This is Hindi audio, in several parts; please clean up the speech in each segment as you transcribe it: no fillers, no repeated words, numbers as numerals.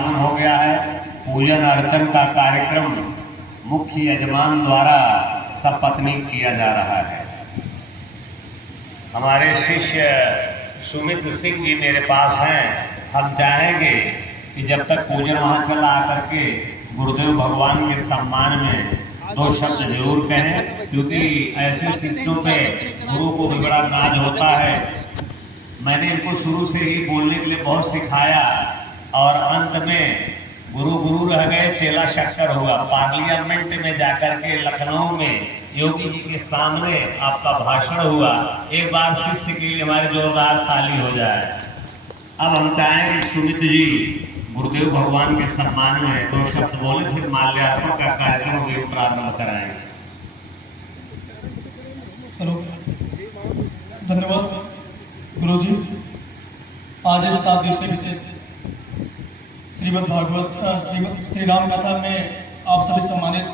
हो गया है। पूजन अर्चन का कार्यक्रम मुख्य यजमान द्वारा सपत्नीक किया जा रहा है। हमारे शिष्य सुमित सिंह जी मेरे पास हैं। हम चाहेंगे कि जब तक पूजन वहां चला आकर के गुरुदेव भगवान के सम्मान में दो शब्द जरूर कहें, क्योंकि ऐसे शिष्यों पे गुरु को भी बड़ा नाज होता है। मैंने इनको शुरू से ही बोलने के लिए बहुत सिखाया और अंत में गुरु गुरु रह गए, चेला शक्कर हुआ। पार्लियामेंट में जाकर के लखनऊ में योगी जी के सामने आपका भाषण हुआ। एक बार शिष्य के लिए हमारे जोरदार ताली हो जाए। अब हम चाहें कि सुमित जी गुरुदेव भगवान के सम्मान में दो शब्द बोले, फिर माल्यार्पण का कार्यक्रम भी प्रारंभ कराएंगे। धन्यवाद गुरु जी। आज इस 7 दिवसीय विशेष श्रीमद् भागवत श्री राम कथा में आप सभी सम्मानित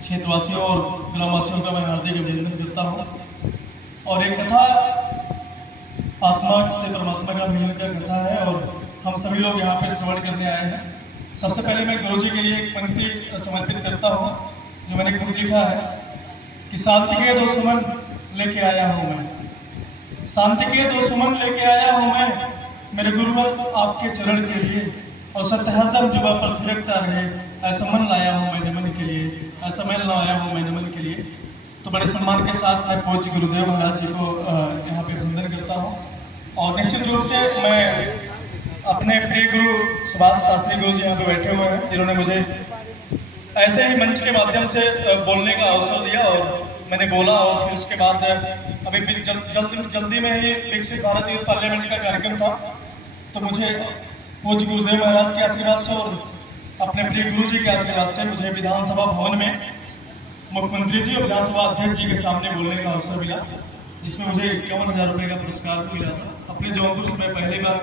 क्षेत्रवासियों और ग्रामवासियों का मैं हार्दिक अभिनंदन करता हूँ। और एक कथा आत्मा से परमात्मा का मिलन का कथा है और हम सभी लोग यहाँ पे श्रवण करने आए हैं। सबसे पहले मैं गुरु जी के लिए एक पंक्ति समर्पित करता हूँ जो मैंने खुद लिखा है कि शांति के 2 सुमन लेके आया हूँ मैं, शांति के 2 सुमन लेके आया हूँ मैं, मेरे गुरुवर आपके चरण के लिए, और सत्य हरदम जुबा पर थिरकता रहे, ऐसा मन लाया हूँ मैं नमन के लिए, ऐसा मन लाया हूँ मैं नमन के लिए। तो बड़े सम्मान के साथ मैं पूज्य गुरुदेव महाराज जी को यहाँ पे वंदन करता हूँ। और निश्चित रूप से मैं अपने प्रिय गुरु सुभाष शास्त्री गुरु जी यहाँ पे बैठे हुए हैं, जिन्होंने मुझे ऐसे ही मंच के माध्यम से बोलने का अवसर दिया और मैंने बोला। और फिर उसके बाद अभी जल्दी में ही विकसित भारत यूथ पार्लियामेंट का कार्यक्रम था, तो मुझे पूज्य गुरुदेव महाराज के आशीर्वाद से और अपने प्रिय गुरु जी के आशीर्वाद से मुझे विधानसभा भवन में मुख्यमंत्री जी और विधानसभा अध्यक्ष जी के सामने बोलने का अवसर मिला, जिसमें मुझे 51,000 रुपये का पुरस्कार मिला था। अपने जौनपुर से मैं पहली बार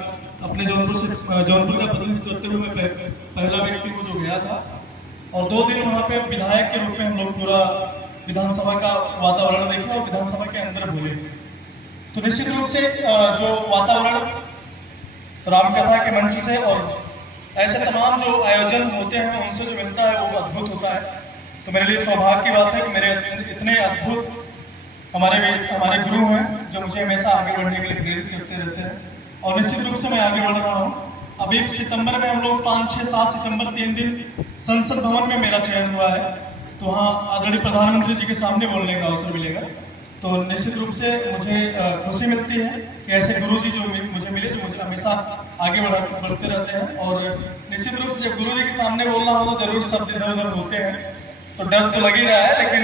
अपने जौनपुर का प्रतिनिधित्व करते हुए मैं पहला व्यक्ति को जो गया था। और 2 दिन वहाँ पे विधायक के रूप में हम लोग पूरा विधानसभा का वातावरण देखे और विधानसभा के अंदर बोले। तो निश्चित रूप से जो वातावरण रामकथा के मंच से और ऐसे तमाम जो आयोजन होते हैं उनसे जो मिलता है वो अद्भुत होता है। तो मेरे लिए सौभाग्य की बात है कि मेरे इतने अद्भुत हमारे गुरु हैं जो मुझे हमेशा आगे बढ़ने के लिए प्रेरित करते रहते हैं। और निश्चित रूप से मैं आगे बढ़ रहा हूँ। अभी सितंबर में हम लोग 5, 6, 7 सितंबर 3 दिन संसद भवन में मेरा चयन हुआ है, तो वहाँ आदरणीय प्रधानमंत्री जी के सामने बोलने का अवसर मिलेगा। तो निश्चित रूप से मुझे खुशी मिलती है कि ऐसे गुरु जी जो मुझे मिले, जो मुझे हमेशा आगे बढ़ते रहते हैं। और निश्चित रूप से जब गुरु जी के सामने बोलना हो तो जरूर शब्द इधर उधर होते हैं, तो डर तो लग ही रहा है, लेकिन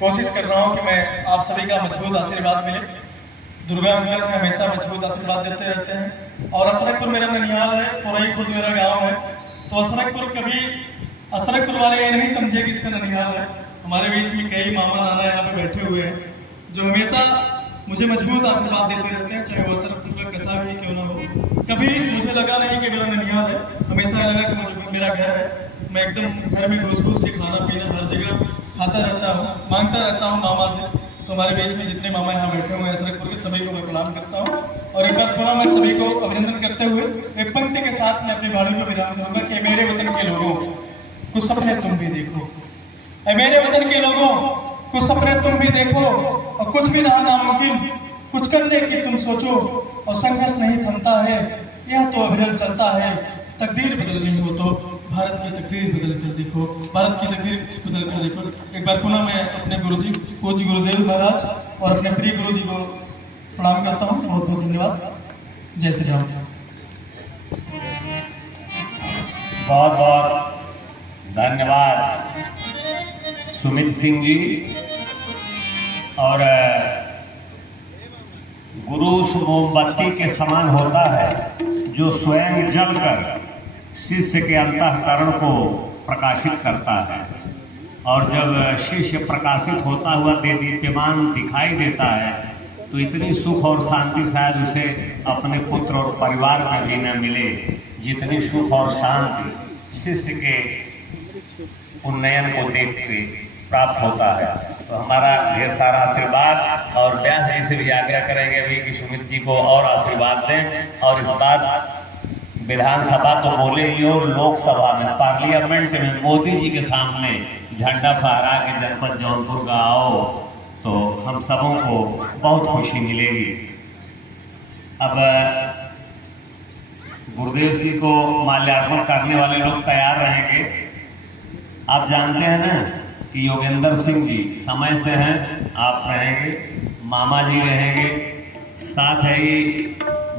कोशिश कर रहा हूँ कि मैं आप सभी का मजबूत आशीर्वाद मिले। दुर्गा अंकल में हमेशा मजबूत आशीर्वाद देते रहते हैं। और असरकपुर मेरा ननिहाल है, पुरई खुद मेरा गाँव है, तो असरकपुर वाले ये नहीं समझे कि इसका ननिहाल है। हमारे बीच में कई मामा नाना यहाँ पे बैठे हुए हैं जो हमेशा मुझे मजबूत आशीर्वाद देते रहते हैं, चाहे वो असरकपुर का कथा भी क्यों ना हो। कभी मुझे लगा नहीं कि मेरा ननिहाल है, हमेशा लगा कि मेरा घर है। मैं एकदम घर में घुस के खाना पीना हर जगह खाता रहता हूँ, मांगता रहता हूँ मामा से। तो हमारे बीच में जितने मामा यहाँ बैठे हुए हैं असरकपुर के, सभी को मैं प्रणाम करता हूँ। और एक बार पुनः मैं सभी को अभिनंदन करते हुए एक पंक्ति के साथ मैं अपनी वाणी को विराम दूंगा कि मेरे वतन के लोगों कुछ सपने तुम भी देखो, मेरे वतन के लोगों कुछ सपने तुम भी देखो, और कुछ भी रहा नामुमकिन कुछ करने की तुम सोचो, और संघर्ष नहीं थमता है यह तो अविरल चलता है, तकदीर बदलनी हो तो भारत की तकदीर बदल कर देखो, भारत की तकदीर बदल कर देखो। एक बार पुनः मैं अपने गुरुजी पूज्य गुरुदेव महाराज और अपने प्रिय गुरु जी को प्रणाम करता हूँ। बहुत बहुत धन्यवाद। जय श्री राम। बहुत बहुत धन्यवाद सुमित सिंह जी। और गुरु उस मोमबत्ती के समान होता है जो स्वयं जलकर शिष्य के अंतःकरण को प्रकाशित करता है। और जब शिष्य प्रकाशित होता हुआ दीप्यमान दिखाई देता है तो इतनी सुख और शांति शायद उसे अपने पुत्र और परिवार में भी न मिले जितनी सुख और शांति शिष्य के उन्नयन को देख के प्राप्त होता है। तो हमारा ढेर सारा आशीर्वाद, और व्यास जी से भी आग्रह करेंगे अभी कि सुमित जी को और आशीर्वाद दें और इस बात विधानसभा तो बोले ही, और लोकसभा में, पार्लियामेंट में मोदी जी के सामने झंडा फहरा के जनपद जौनपुर का आओ तो हम सबों को बहुत खुशी मिलेगी। अब गुरुदेव जी को माल्यार्पण करने वाले लोग तैयार रहेंगे। आप जानते हैं ना कि योगेंद्र सिंह जी समय से हैं, आप रहेंगे, मामा जी रहेंगे, साथ है ही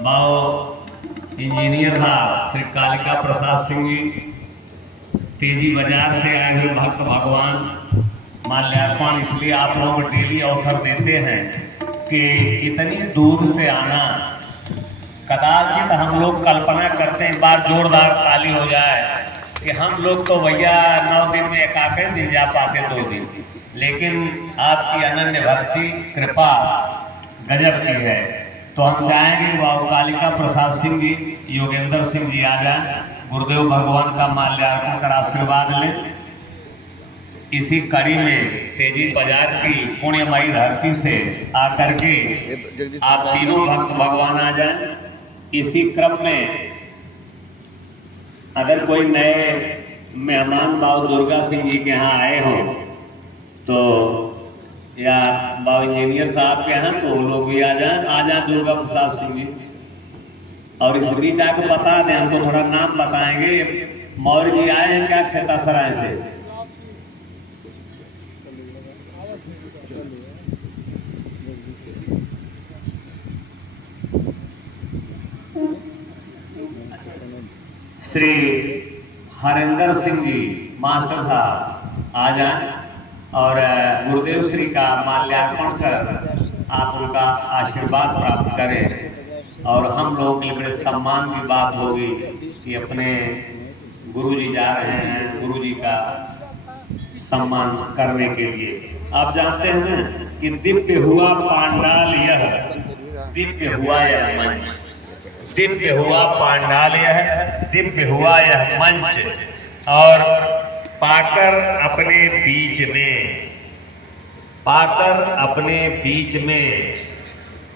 माओ इंजीनियर साहब श्री कालिका प्रसाद सिंह जी, तेजी बाजार से आए हुए भक्त भगवान। माल्यार्पण इसलिए आप लोगों को डेली अवसर देते हैं कि इतनी दूर से आना, कदाचित हम लोग कल्पना करते हैं, एक बार जोरदार ताली हो जाए कि हम लोग तो भैया 9 दिन में एक दिन जा पाते, 2 दिन, लेकिन आपकी अनन्य भक्ति कृपा गजब की है। तो हम चाहेंगे बाबू कालिका प्रसाद सिंह जी, योगेंद्र सिंह जी आ जाए, गुरुदेव भगवान का माल्यार्पण कर आशीर्वाद लें। इसी कड़ी में तेजी बाजार की पुण्यमयी धरती से आकर के आप तीनों भक्त भगवान आ जाएं। इसी क्रम में अगर कोई नए मेहमान बाबू दुर्गा सिंह जी के यहाँ आए हो तो, या बाबू इंजीनियर साहब के यहाँ, तो वो लोग भी आ जाए दुर्गा प्रसाद सिंह जी। और इस बीच आके बता दें, हमको थोड़ा नाम बताएंगे। मौर्य जी आए हैं क्या खेतासराय से? श्री हरिंदर सिंह जी मास्टर साहब आ जाएं और गुरुदेव श्री का माल्यार्पण कर आप उनका आशीर्वाद प्राप्त करें। और हम लोगों के लिए बड़े सम्मान की बात होगी कि अपने गुरु जी जा रहे हैं गुरु जी का सम्मान करने के लिए। आप जानते हैं ना कि दिव्य हुआ पांडाल यह, दिव्य हुआ यह मंच, दिव्य हुआ पांडाल यह, दिव्य हुआ यह मंच। और पाकर अपने बीच में, पाकर अपने बीच में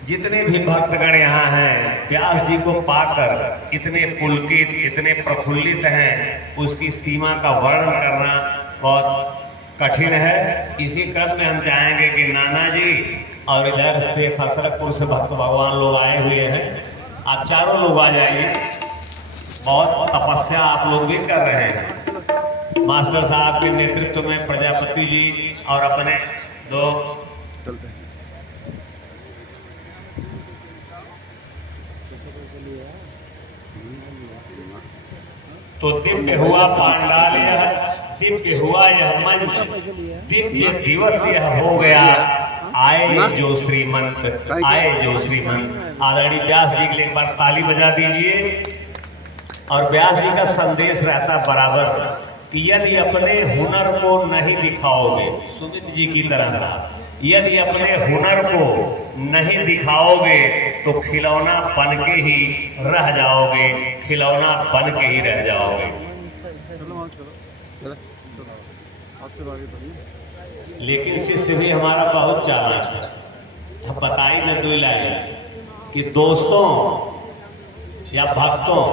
जितने भी भक्तगण यहाँ हैं, व्यास जी को पाकर इतने पुलकित, इतने प्रफुल्लित हैं, उसकी सीमा का वर्णन करना बहुत कठिन है। इसी क्रम में हम चाहेंगे कि नाना जी और इधर से फसरतपुर से भक्त भगवान लोग आए हुए हैं, आप चारों लोग आ जाइए। बहुत तपस्या आप लोग भी कर रहे हैं। मास्टर साहब के नेतृत्व में प्रजापति जी और अपने दो तो दिव्य हुआ पांडाल यह, दिव्य हुआ यह मंच, दिव्य दिवस यह हो गया, आए जो श्रीमंत, आए जो श्रीमंत। आदरणीय व्यास जी के लिए एक बार ताली बजा दीजिए। और व्यास जी का संदेश रहता बराबर कि यदि अपने हुनर को नहीं दिखाओगे, सुमित जी की तरह, यदि अपने हुनर को नहीं दिखाओगे तो खिलौना बन के ही रह जाओगे, खिलौना बन के ही रह जाओगे। लेकिन शिष्य भी हमारा बहुत चालाक है। हम बताई न 2 लाइन कि दोस्तों या भक्तों,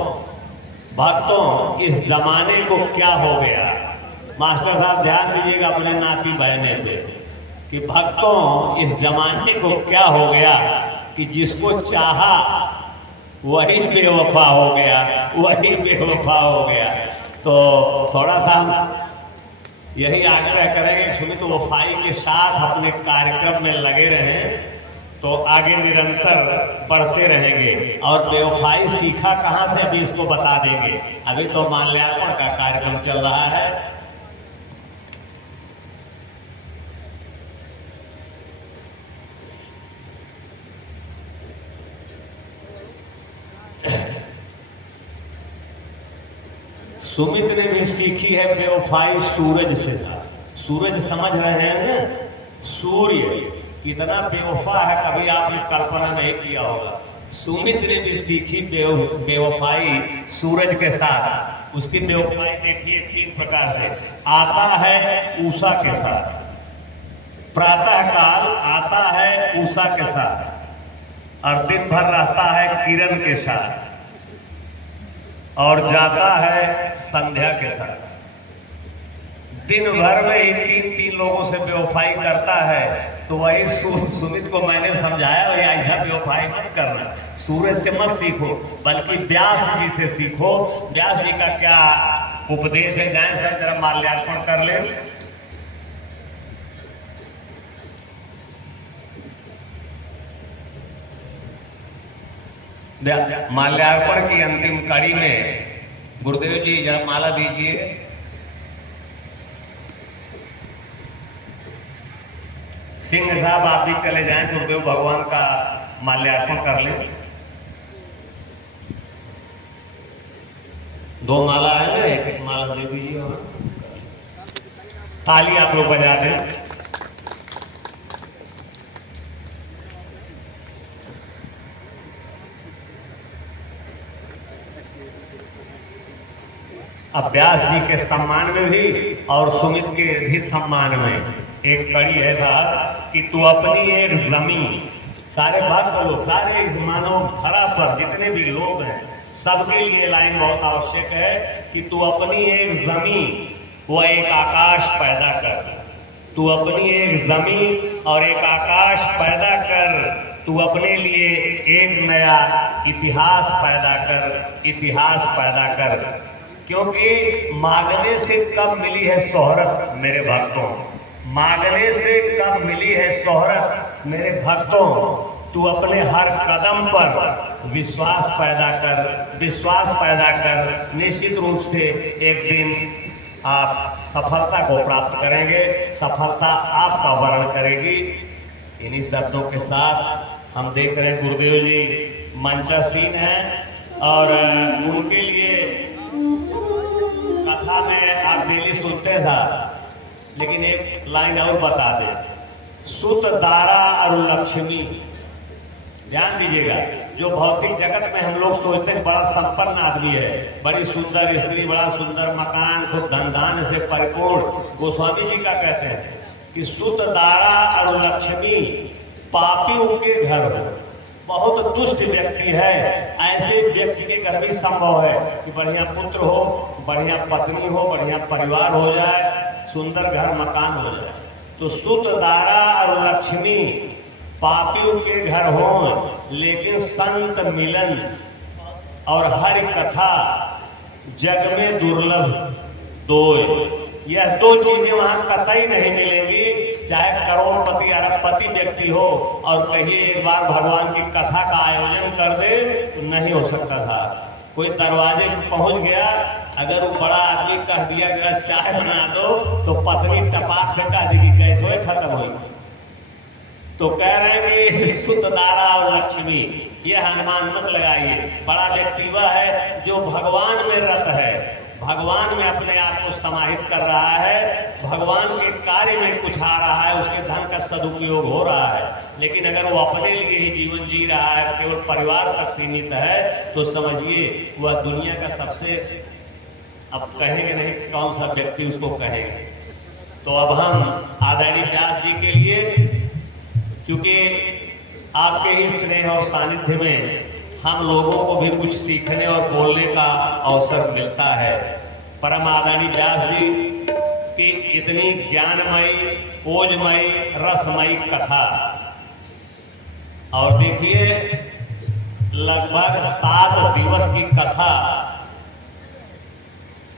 भक्तों इस जमाने को क्या हो गया। मास्टर साहब ध्यान दीजिएगा अपने नाती बहने पे कि भक्तों इस जमाने को क्या हो गया कि जिसको चाहा वही बेवफा हो गया, वही बेवफा हो गया। तो थोड़ा सा हम यही आग्रह करेंगे सुमित वफाई के साथ अपने कार्यक्रम में लगे रहें तो आगे निरंतर बढ़ते रहेंगे। और बेवफाई सीखा कहाँ थे अभी इसको बता देंगे। अभी तो माल्यार्पण का कार्यक्रम चल रहा है। सुमित ने भी सीखी है बेवफाई सूरज से। सूरज समझ रहे हैं ना, सूर्य कितना बेवफा है कभी आपने कल्पना नहीं किया होगा। सुमित ने भी सीखी बेवफाई सूरज के साथ। उसकी बेवफाई देखिए 3 प्रकार से। आता है उषा के साथ, प्रातः काल आता है उषा के साथ और दिन भर रहता है किरण के साथ। और जाता है संध्या के साथ। दिन भर में ही 3 लोगों से बेवफाई करता है। तो वही सुमित को मैंने समझाया, भाई ऐसा बेवफाई मत करना, सूरज से मत सीखो, बल्कि व्यास जी से सीखो। व्यास जी का क्या उपदेश है, जाए सर जरा माल्यार्पण कर ले। माल्यार्पण की अंतिम कड़ी में गुरुदेव जी जरा माला दीजिए। सिंह साहब आप भी चले जाएं, गुरुदेव भगवान का माल्यार्पण कर लें। 2 माला है ना, एक माला दे दीजिए और ताली आप लोग बजा दें। अब व्यास जी के सम्मान में भी और सुमित के भी सम्मान में एक कड़ी है साहब कि तू अपनी एक जमीन, सारे भक्त लोग, सारे इस मानव धरा पर जितने भी लोग हैं, सबके लिए लाइन बहुत आवश्यक है कि तू अपनी एक जमीन व एक आकाश पैदा कर। तू अपनी एक जमीन और एक आकाश पैदा कर। तू अपने लिए एक नया इतिहास पैदा कर, इतिहास पैदा कर। क्योंकि मांगने से कब मिली है शोहरत मेरे भक्तों, मांगने से कब मिली है शोहरत मेरे भक्तों। तू अपने हर कदम पर विश्वास पैदा कर, विश्वास पैदा कर। निश्चित रूप से एक दिन आप सफलता को प्राप्त करेंगे, सफलता आपका वर्ण करेगी। इन्हीं शब्दों के साथ हम देख रहे हैं गुरुदेव जी मंचासीन हैं और उनके लिए कथा में आप डेली सुनते था, लेकिन एक लाइन और बता दे। सुत दारा और लक्ष्मी, ध्यान दीजिएगा। जो भौतिक जगत में हम लोग सोचते हैं बड़ा संपन्न आदमी है, बड़ी सुंदर स्त्री, बड़ा सुंदर मकान, खुद धन धान से परिपूर्ण, गोस्वामी जी का कहते हैं कि सुत दारा और लक्ष्मी पापियों के घर हो। बहुत दुष्ट व्यक्ति है, ऐसे व्यक्ति के घर भी संभव है कि बढ़िया पुत्र हो, बढ़िया पत्नी हो, बढ़िया परिवार हो जाए, सुंदर घर मकान हो जाए। तो सुत दारा और लक्ष्मी पापियों के घर हो, लेकिन संत मिलन और हरि कथा जग में दुर्लभ दो। यह 2 चीजें वहां कतई नहीं मिलेंगी। चाहे करोड़पति अरबपति व्यक्ति हो और कहिए एक बार भगवान की कथा का आयोजन कर दे, तो नहीं हो सकता था। कोई दरवाजे पर पहुंच गया, अगर वो बड़ा आदमी कह दिया कि चाय बना दो, तो पत्नी टपाक से कह देगी कैसे खत्म हुई। तो कह रहे हैं कि सुत दारा और लक्ष्मी, ये हनुमान मत लगाइए। बड़ा व्यक्ति वह है जो भगवान में रत है, भगवान में अपने आप को समाहित कर रहा है, भगवान के कार्य में कुछ आ रहा है, उसके धन का सदुपयोग हो रहा है। लेकिन अगर वो अपने लिए ही जीवन जी रहा है, केवल परिवार तक सीमित है, तो समझिए वह दुनिया का सबसे, अब कहेंगे नहीं कौन सा व्यक्ति उसको कहेंगे। तो अब हम आदरणीय व्यास जी के लिए, क्योंकि आपके ही स्नेह और सानिध्य में हम लोगों को भी कुछ सीखने और बोलने का अवसर मिलता है। परम आदरणीय व्यास जी की इतनी ज्ञानमयी, ओजमयी, रसमयी कथा, और देखिए लगभग 7 दिवस की कथा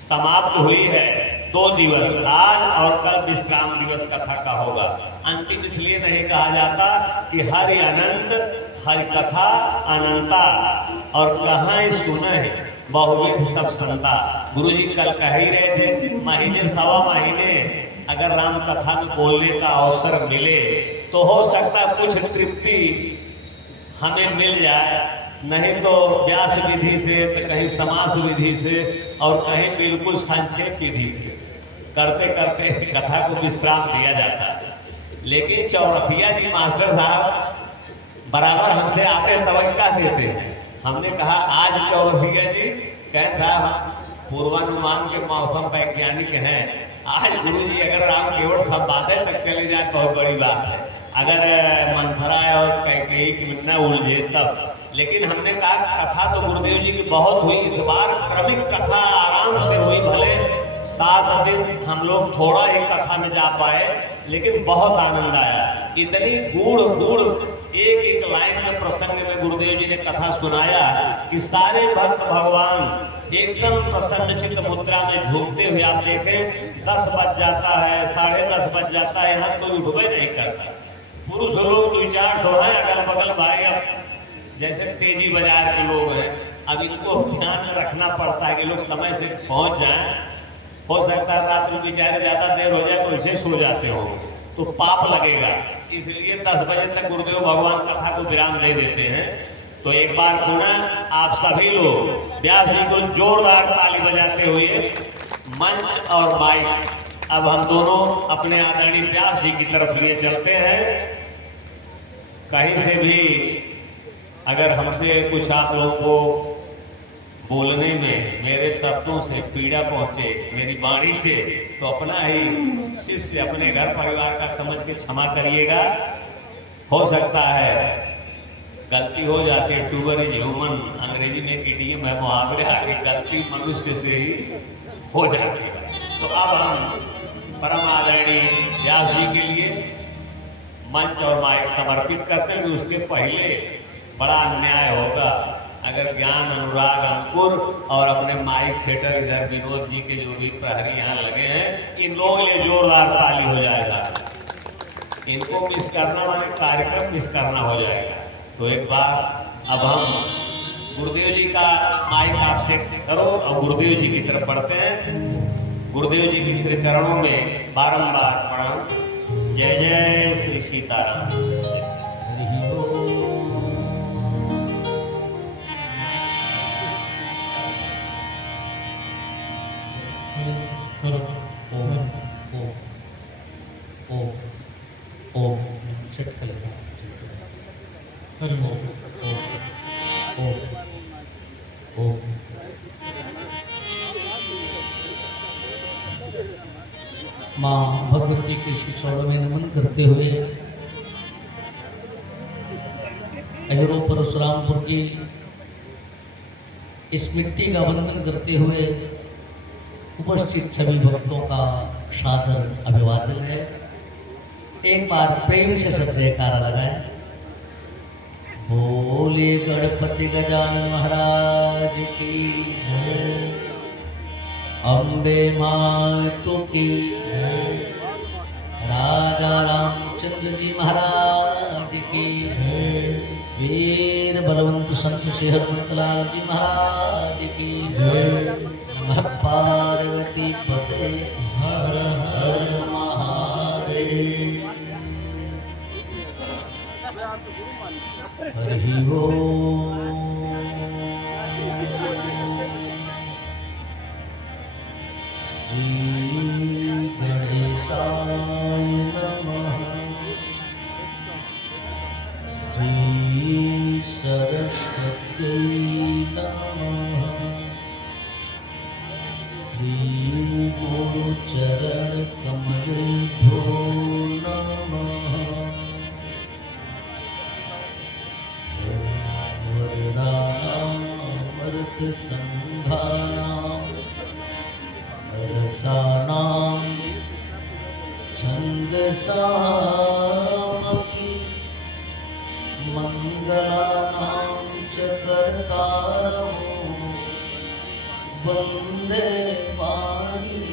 समाप्त हुई है। 2 दिवस, आज और कल विश्राम दिवस कथा का होगा। अंतिम इसलिए नहीं कहा जाता कि हरि अनंत, हरि कथा अनंता, और कहाँ सुने बहुविध सब संता। गुरु जी कल कह ही रहे थे, महीने सवा महीने अगर राम कथा में बोलने का अवसर मिले तो हो सकता कुछ तृप्ति हमें मिल जाए, नहीं तो व्यास विधि से, तो कहीं समास विधि से, और कहीं बिल्कुल संक्षेप विधि से करते करते कथा को विश्राम दिया जाता है। लेकिन चौरसिया जी मास्टर साहब बराबर हमसे आते तवज्जो देते हैं। हमने कहा आज चौरसिया जी कह था पूर्वानुमान के मौसम वैज्ञानिक हैं, आज गुरु जी अगर राम केवल सब बातें तक चली जाए बहुत बड़ी बात है। अगर मंथरा और कैकेयी की न उलझे तब लेकिन हमने कहा कथा तो गुरुदेव जी की बहुत हुई, इस बार क्रमिक कथा आराम से हुई, भले 7 दिन हम लोग थोड़ा ही कथा में जा पाए, लेकिन बहुत आनंद आया। इतनी गूढ़ गूढ़ एक एक लाइन में प्रसंग में गुरुदेव जी ने कथा सुनाया कि सारे भक्त भगवान एकदम प्रसन्नचित्त मुद्रा में झूमते हुए, आप देखें 10 बज जाता है, 10:30 बज जाता है, यहाँ कोई उठबे नहीं करता। पुरुष लोग 2-4 ठो हैं अगल बगल भाई, अब जैसे तेजी बाजार के लोग हैं, अब इनको ध्यान में रखना पड़ता है कि लोग समय से पहुंच जाएं। हो सकता है रात में बेचारे ज्यादा देर हो जाए तो ऐसे सो जाते हो तो पाप लगेगा, इसलिए 10 बजे तक गुरुदेव भगवान कथा को विराम दे देते हैं। तो एक बार पुनः आप सभी लोग व्यास जी को जोरदार ताली बजाते हुए मंच और माइक अब हम दोनों अपने आदरणीय व्यास जी की तरफ लिए चलते हैं। कहीं से भी अगर हमसे कुछ आप लोगों को बोलने में मेरे शब्दों से पीड़ा पहुंचे, मेरी वाणी से, तो अपना ही शिष्य अपने घर परिवार का समझ के क्षमा करिएगा। हो सकता है गलती हो जाती है, टूबर इज ह्यूमन, अंग्रेजी में इडियम है, मुहावरे आगे, गलती मनुष्य से ही हो जाती है। तो अब हम परम आदरणीय व्यास जी के लिए मंच और माइक समर्पित करते हैं। उसके पहले बड़ा अन्याय होगा अगर ज्ञान अनुराग अंकुर और अपने माइक सेटर इधर विनोद जी के जो भी प्रहरी यहाँ लगे हैं, इन लोग लिए जोरदार ताली हो जाएगा। इनको मिस करना माने कार्यक्रम मिस करना हो जाएगा। तो एक बार अब हम गुरुदेव जी का माइक आप सेट करो और गुरुदेव जी की तरफ बढ़ते हैं। गुरुदेव जी के श्री चरणों में बारंबार प्रणाम। जय जय श्री सीताराम। माँ भगवती के श्री चरणों में नमन करते हुए अहिरो परशुरामपुर की इस मिट्टी का वंदन करते हुए उपस्थित सभी भक्तों का सादर अभिवादन है। एक बार प्रेम से सब जयकारा लगाए। बोले गणपति गजानन महाराज की जय, अम्बे मातु की जय, राजा रामचंद्र जी महाराज की जय, वीर बलवंत संत श्री हनुमंतलाल जी महाराज की जय। नमः पार्वती पते हर हर महादेव। हरि ओम। श्री गणेशाय नमः। श्री सरस्वती नमः। श्री गुरुचरण कमलेभ्यो नमः। वरदानामर्थ संघानां रसानां छन्दसामपि मङ्गलानां च कर्तारं वन्दे पाणिविनायको।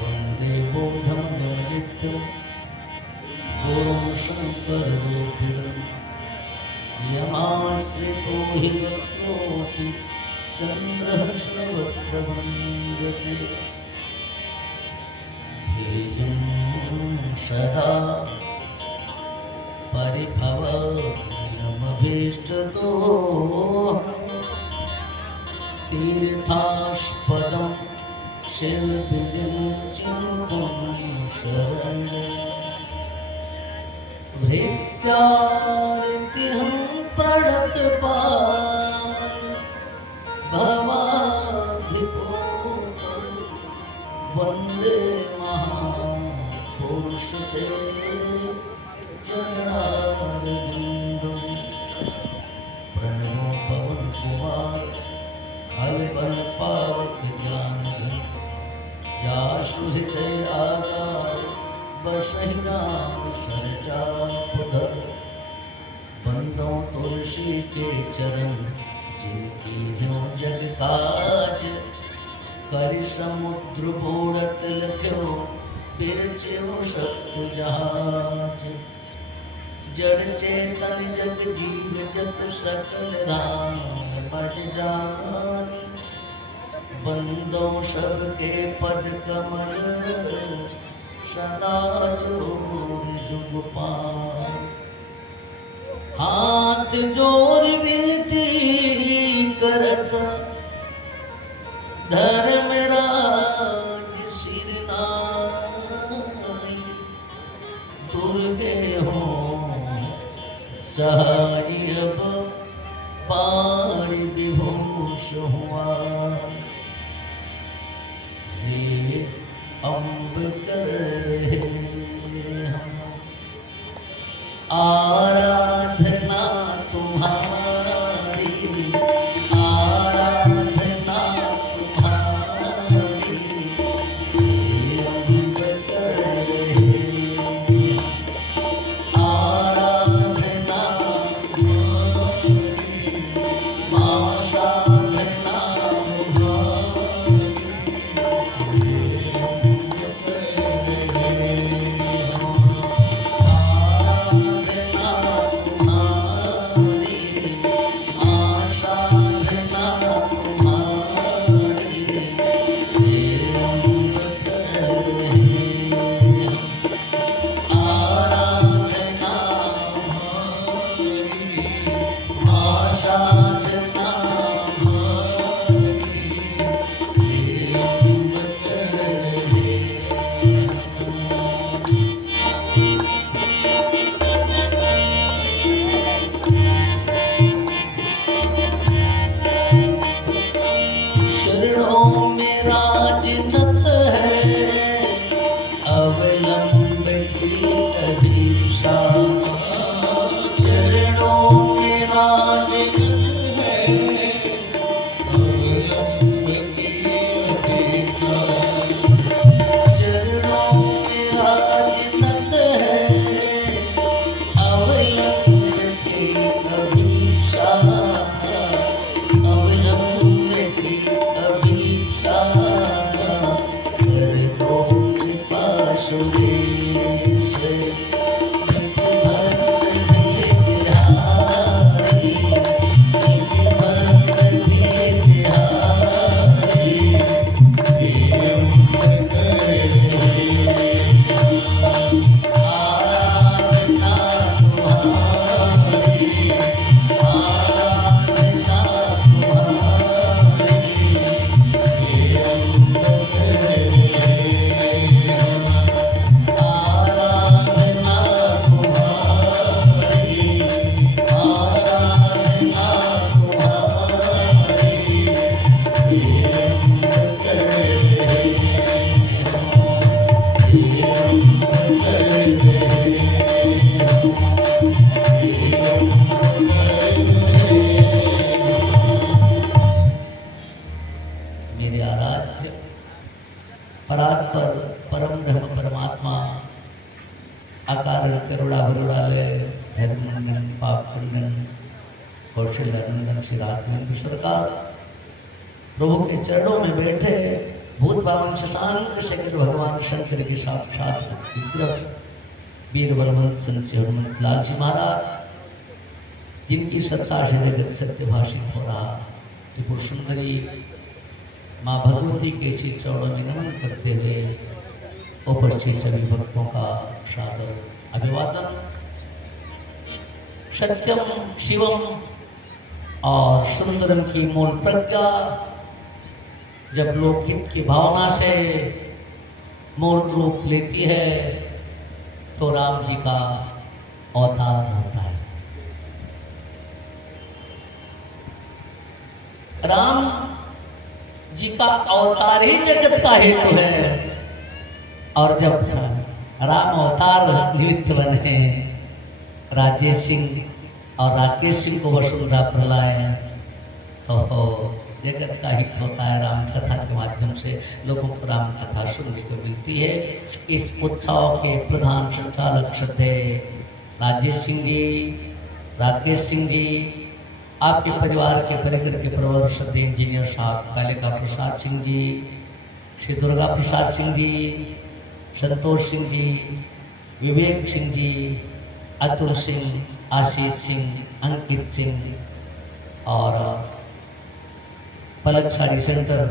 वन्दे बोधमनित्यं गुरुं शङ्कररूपिणं यमाश्रितो हि वक्रोऽपि चन्द्रः सर्वत्र भेजं सदा परिभवनमभीष्टदो तीर्थास्पदं शिवविरिञ्चितं शरणे भृत्यार्तिहं प्रणतपान् भवाधिपो वन्दे महापुरुषते चरणारविंदो प्रणमो पवन कुमार हल बल पावक ज्ञान घन या सुहृदय आकार बसहि नाम सरजापुधर बंदो तुलसी के चरण जिनकी ह्यो जग काज करि समुद्र बोरत लख्यो बिरच्यो सप्त जहाज जड़ चेतन जग जीव जत सकल राम बज जानी बंदो सबके पद कमल सदा जोर जुग पार हाथ जोर विनती करत धर्मराज सिर नाई दुर्गे हो सहाय अब पाणि विभूष हुआ हे अम्ब कर रहे हम आराधना तुम्हारी आराधना तुम्हारी हे अम्ब कर रहे आराधना तुम्हारी मां साधना परात्पर परम धर्म परमात्मा आकार करुणा भरुणालय धर्मनंदन पाप खंडन कौशल्यानंदन श्री राघवेंद्र सरकार प्रभु के चरणों में बैठे भूत पावन शशांक शेखर भगवान शंकर के साक्षात विग्रह वीर बलवंत संत हनुमत लाल जी महाराज जिनकी सत्ता से जगत सत्य भाषित हो रहा त्रिपुर सुंदरी माँ भगवती के श्री चरणों में नमन करते हुए उपस्थित सभी भक्तों का सादर अभिवादन। सत्यम शिवम और सुंदरम की मूल प्रज्ञा जब लोकहित की भावना से मूर्त रूप लेती है तो राम जी का अवतार होता है। राम जी का अवतार ही जगत का हेतु है और जब राम अवतार निमित्त बने राजेश सिंह और राकेश सिंह को वसुंधरा प्रलाय तो जगत का हित होता है। राम कथा के माध्यम से लोगों को राम कथा सुनने को मिलती है। इस उत्सव के प्रधान संचालक श्रद्धेय राजेश सिंह जी, राकेश सिंह जी, आपके परिवार के परिकर के प्रवर श्रद्धेय इंजीनियर साहब कालिका प्रसाद सिंह जी, श्री दुर्गा प्रसाद सिंह जी, संतोष सिंह जी, विवेक सिंह जी, अतुल सिंह, आशीष सिंह, अंकित सिंह और पलक साड़ी सेंटर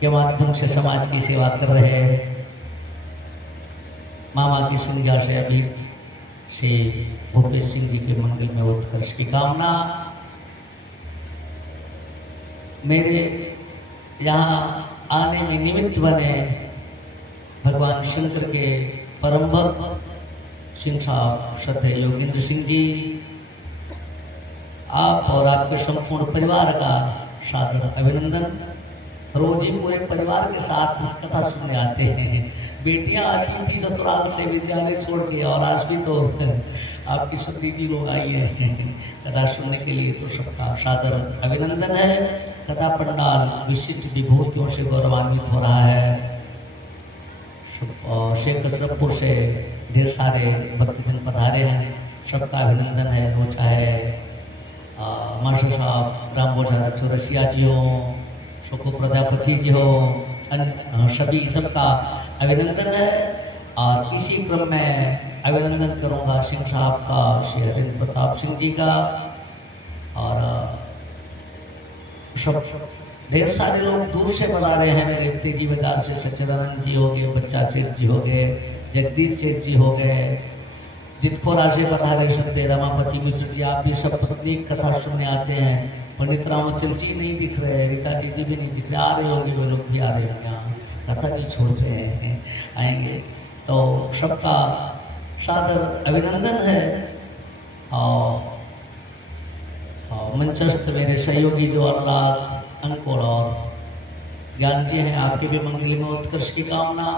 के माध्यम से समाज की सेवा कर रहे हैं मामा की संज्ञा से अभी श्री भूपेश सिंह जी के मंगल में उत्कर्ष की कामना। मेरे यहाँ आने में निमित्त बने भगवान शंकर के परम भक्त सिंह साहब श्रद्धेय योगेंद्र सिंह जी, आप और आपके संपूर्ण परिवार का सादर अभिनंदन। रोज ही पूरे परिवार के साथ इस कथा सुनने आते हैं। बेटियां आती थी ससुराल से विद्यालय छोड़ के और आज भी तो आपकी सब दीदी लोग आई है कथा सुनने के लिए, तो सबका सादर अभिनंदन है। कथा पंडाल विशिष्ट विभूतियों से गौरवान्वित हो रहा है। शेख कसरतपुर से ढेर सारे भक्तजन पधारे हैं, सबका अभिनंदन है। वो चाहे मास्टर साहब राम बोझा चौरसिया जी हो, सुखो प्रजापति जी हो, सभी सबका अभिनंदन है। और इसी क्रम में अभिनंदन करूंगा सिंह साहब का, श्री हरिंद्र प्रताप सिंह जी का, और सब ढेर सारे लोग दूर से बता रहे हैं। मेरे तेजी बजार से सच्चिदानंद जी हो गए, बच्चा सेठ जी हो गए, जगदीश सेठ जी हो गए, दितखोरा से बता रहे श्रद्धेय रमापति मिश्र जी, आप भी सब प्रत्येक कथा सुनने आते हैं। पंडित रामचल जी नहीं दिख रहे, रीता दीदी भी नहीं दिख रहे, आ रहे होंगे वो लोग भी आ रहे होंगे, यहाँ कथा नहीं छोड़ रहे हैं, आएंगे। तो सबका सादर अभिनंदन है। और मंचस्थ मेरे सहयोगी जो अल्लाह अंकुर और ज्ञान जी हैं, आपके भी मंगल में उत्कर्ष की कामना।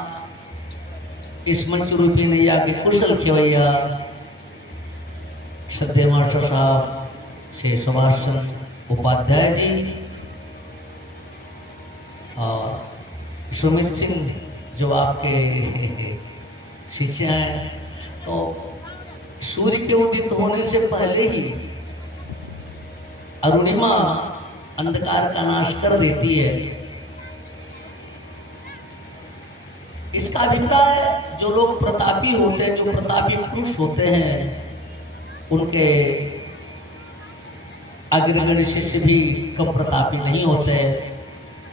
इस मंच रूपी नैया के कुशल खेवैया श्रद्धेय मास्टर साहब श्री सुभाष चंद्र उपाध्याय जी और सुमित सिंह जो आपके शिष्य हैं, तो सूर्य के उदित होने से पहले ही अरुणिमा अंधकार का नाश कर देती है। इसका अभिप्राय जो लोग प्रतापी होते हैं, जो प्रतापी पुरुष होते हैं, उनके अग्रगण्य शिष्य भी कम प्रतापी नहीं होते।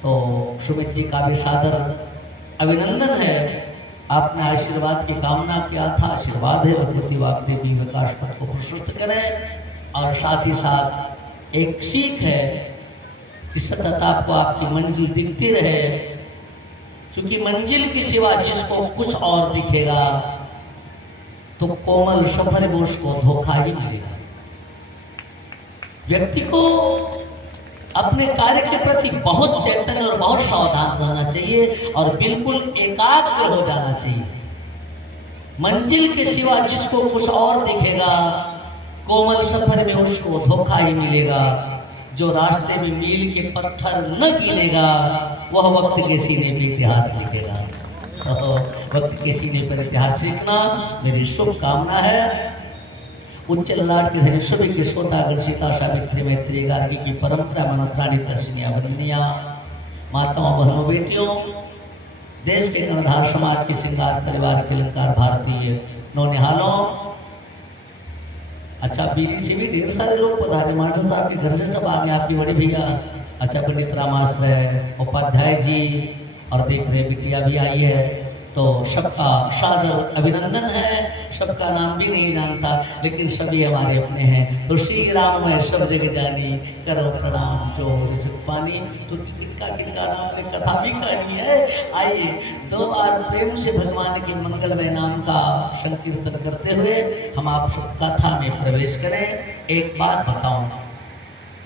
तो सुमित जी का भी सादर अभिनंदन है। आपने आशीर्वाद की कामना किया था, आशीर्वाद है भगवती वाग्देवी विकास पथ को प्रशस्त करें। और साथ ही साथ एक सीख है कि सतत आपको आपकी मंजिल दिखती रहे, क्योंकि मंजिल की सिवा जिसको कुछ और दिखेगा तो कोमल सफर में उसको धोखा ही मिलेगा। व्यक्ति को अपने कार्य के प्रति बहुत चेतन और बहुत सावधान रहना चाहिए और बिल्कुल एकाग्र हो जाना चाहिए। मंजिल के सिवा जिसको कुछ और दिखेगा, कोमल सफर में उसको धोखा ही मिलेगा। जो रास्ते में मील के पत्थर न गिरेगा, वह वक्त के सीने पे इतिहास लिखेगा। तो वक्त के सीने पर इतिहास लिखना मेरी शुभकामना है। उच्च ललाट के धनी सभी के श्रोतागण सीता सावित्री मैत्री गार्गी की परंपरा मनोत्राणी दर्शनिया वंदनिया माताओं बहनों बेटियों, देश के कर्णधार समाज के श्रृंगार परिवार के अलंकार भारतीय नौनिहालों। अच्छा, बीवी से भी ढेर सारे लोग पधारे, मास्टर साहब के घर से सब आ गए, आपकी बड़ी भैया अच्छा पंडित रामाश्रय उपाध्याय जी, और देख रहे बिटिया भी आई है। तो सबका सादर अभिनंदन है। सबका नाम भी नहीं जानता, लेकिन सभी हमारे अपने हैं। तो श्री राम मैं सब जगह जानी, करो प्रणाम जो पानी। तो किनका किनका नाम ने कथा भी करनी है। आइए दो बार प्रेम से भगवान के मंगलमय नाम का संकीर्तन करते हुए हम आप सब कथा में प्रवेश करें। एक बात बताऊं,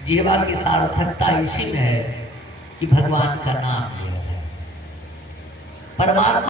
जीवा की सार्थकता इसी में है कि भगवान का नाम है। परमात्मा